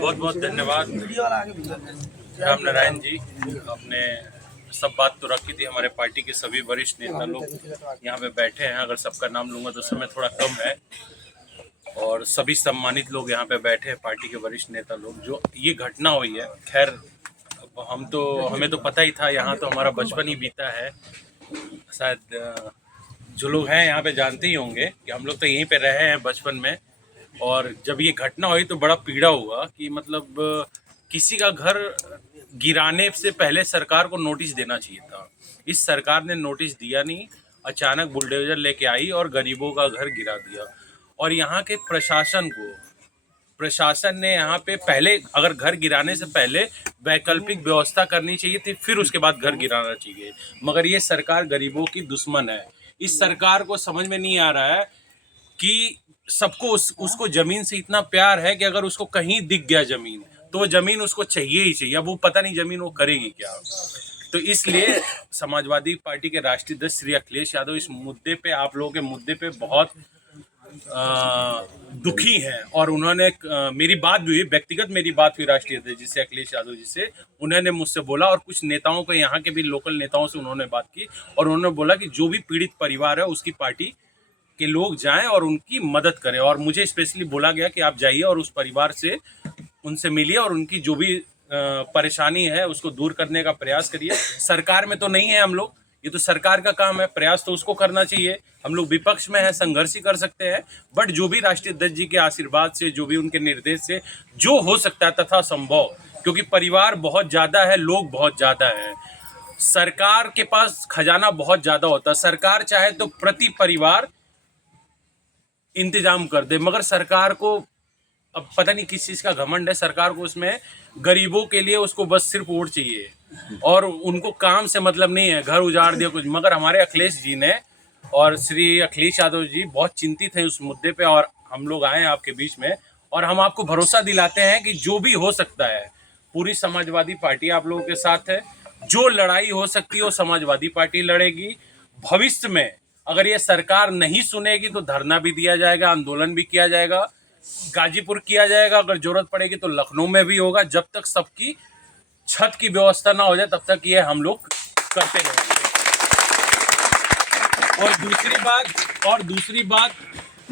बहुत बहुत धन्यवाद राम नारायण जी। आपने सब बात तो रखी थी। हमारे पार्टी के सभी वरिष्ठ नेता लोग यहाँ पे बैठे हैं। अगर सबका नाम लूँगा तो समय थोड़ा कम है और सभी सम्मानित लोग यहाँ पे बैठे हैं, पार्टी के वरिष्ठ नेता लोग। जो ये घटना हुई है, खैर हमें तो पता ही था, यहाँ तो हमारा बचपन ही बीता है। शायद जो लोग हैं यहाँ पे जानते ही होंगे कि हम लोग तो यहीं पे रहे हैं बचपन में। और जब ये घटना हुई तो बड़ा पीड़ा हुआ कि मतलब किसी का घर गिराने से पहले सरकार को नोटिस देना चाहिए था। इस सरकार ने नोटिस दिया नहीं, अचानक बुलडोजर लेके आई और गरीबों का घर गिरा दिया। और यहाँ के प्रशासन ने यहाँ पे पहले, अगर घर गिराने से पहले वैकल्पिक व्यवस्था करनी चाहिए थी, फिर उसके बाद घर गिराना चाहिए। मगर ये सरकार गरीबों की दुश्मन है। इस सरकार को समझ में नहीं आ रहा है कि सबको उसको जमीन से इतना प्यार है कि अगर उसको कहीं दिख गया जमीन तो वो जमीन उसको चाहिए ही चाहिए। अब वो पता नहीं जमीन वो करेगी क्या। तो इसलिए समाजवादी पार्टी के राष्ट्रीय अध्यक्ष श्री अखिलेश यादव इस मुद्दे पे, आप लोगों के मुद्दे पे बहुत दुखी हैं। और उन्होंने मेरी बात हुई, व्यक्तिगत मेरी बात हुई राष्ट्रीय अध्यक्ष जी से, अखिलेश यादव जी से। उन्होंने मुझसे बोला और कुछ नेताओं को, यहाँ के भी लोकल नेताओं से उन्होंने बात की और उन्होंने बोला कि जो भी पीड़ित परिवार है उसकी पार्टी के लोग जाएं और उनकी मदद करें। और मुझे स्पेशली बोला गया कि आप जाइए और उस परिवार से, उनसे मिलिए और उनकी जो भी परेशानी है उसको दूर करने का प्रयास करिए। सरकार में तो नहीं है हम लोग, ये तो सरकार का काम है, प्रयास तो उसको करना चाहिए। हम लोग विपक्ष में है, संघर्ष ही कर सकते हैं। बट जो भी राष्ट्रीय अध्यक्ष जी के आशीर्वाद से, जो भी उनके निर्देश से जो हो सकता है तथा संभव, क्योंकि परिवार बहुत ज़्यादा है, लोग बहुत ज़्यादा है, सरकार के पास खजाना बहुत ज़्यादा होता है। सरकार चाहे तो प्रति परिवार इंतजाम कर दे, मगर सरकार को अब पता नहीं किस चीज़ का घमंड है। सरकार को उसमें गरीबों के लिए उसको बस सिर्फ वोट चाहिए और उनको काम से मतलब नहीं है, घर उजाड़ दिया कुछ। मगर हमारे अखिलेश जी ने और श्री अखिलेश यादव जी बहुत चिंतित हैं उस मुद्दे पे और हम लोग आए हैं आपके बीच में। और हम आपको भरोसा दिलाते हैं कि जो भी हो सकता है, पूरी समाजवादी पार्टी आप लोगों के साथ है। जो लड़ाई हो सकती है वो समाजवादी पार्टी लड़ेगी। भविष्य में अगर ये सरकार नहीं सुनेगी तो धरना भी दिया जाएगा, आंदोलन भी किया जाएगा, गाजीपुर किया जाएगा, अगर जरूरत पड़ेगी तो लखनऊ में भी होगा। जब तक सबकी छत की व्यवस्था ना हो जाए तब तक ये हम लोग करते रहेंगे। और दूसरी बात,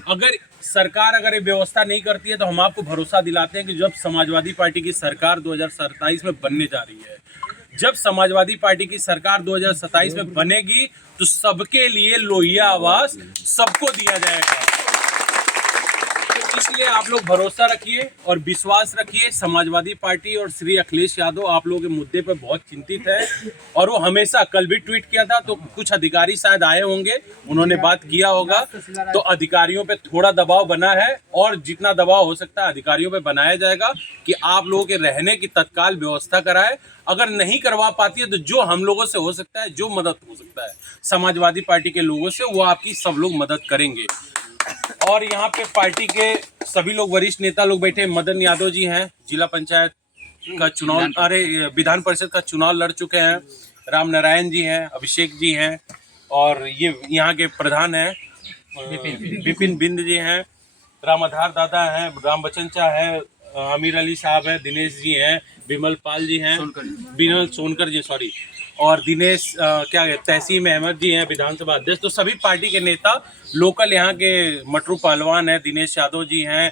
अगर सरकार ये व्यवस्था नहीं करती है तो हम आपको भरोसा दिलाते हैं कि जब समाजवादी पार्टी की सरकार 2027 में बनने जा रही है, जब समाजवादी पार्टी की सरकार 2027 में बनेगी तो सबके लिए लोहिया आवास सबको दिया जाएगा। तो इसलिए आप लोग भरोसा रखिए और विश्वास रखिए। समाजवादी पार्टी और श्री अखिलेश यादव आप लोगों के मुद्दे पर बहुत चिंतित है। और वो हमेशा, कल भी ट्वीट किया था तो कुछ अधिकारी शायद आए होंगे, उन्होंने बात किया होगा, तो अधिकारियों पे थोड़ा दबाव बना है और जितना दबाव हो सकता है अधिकारियों पे बनाया जाएगा कि आप लोगों के रहने की तत्काल व्यवस्था कराए। अगर नहीं करवा पाती है तो जो हम लोगों से हो सकता है, जो मदद हो सकता है समाजवादी पार्टी के लोगों से, वो आपकी सब लोग मदद करेंगे। और यहाँ पे पार्टी के सभी लोग वरिष्ठ नेता लोग बैठे। मदन यादव जी हैं, जिला पंचायत का चुनाव, विधान परिषद का चुनाव लड़ चुके हैं। राम नारायण जी हैं, अभिषेक जी हैं और ये यहाँ के प्रधान हैं विपिन बिंद जी हैं, राम आधार दादा हैं, राम बच्चन चा है, आमिर अली साहब हैं, दिनेश जी हैं, विमल पाल जी हैं, विमल सोनकर जी सॉरी, और दिनेश तहसीम अहमद जी हैं, विधानसभा अध्यक्ष। तो सभी पार्टी के नेता लोकल यहाँ के मटरू पहलवान हैं, दिनेश यादव जी हैं,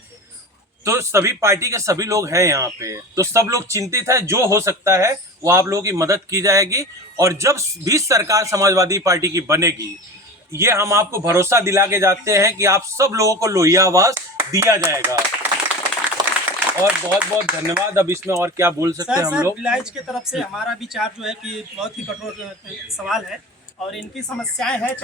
तो सभी पार्टी के सभी लोग हैं यहाँ पे। तो सब लोग चिंतित है, जो हो सकता है वो आप लोगों की मदद की जाएगी। और जब भी सरकार समाजवादी पार्टी की बनेगी, ये हम आपको भरोसा दिला के जाते हैं कि आप सब लोगों को लोहिया आवास दिया जाएगा। और बहुत बहुत धन्यवाद। अब इसमें और क्या बोल सकते हैं हम लोग। विलायत की तरफ से हमारा विचार जो है कि बहुत ही कठोर सवाल है और इनकी समस्याएं हैं।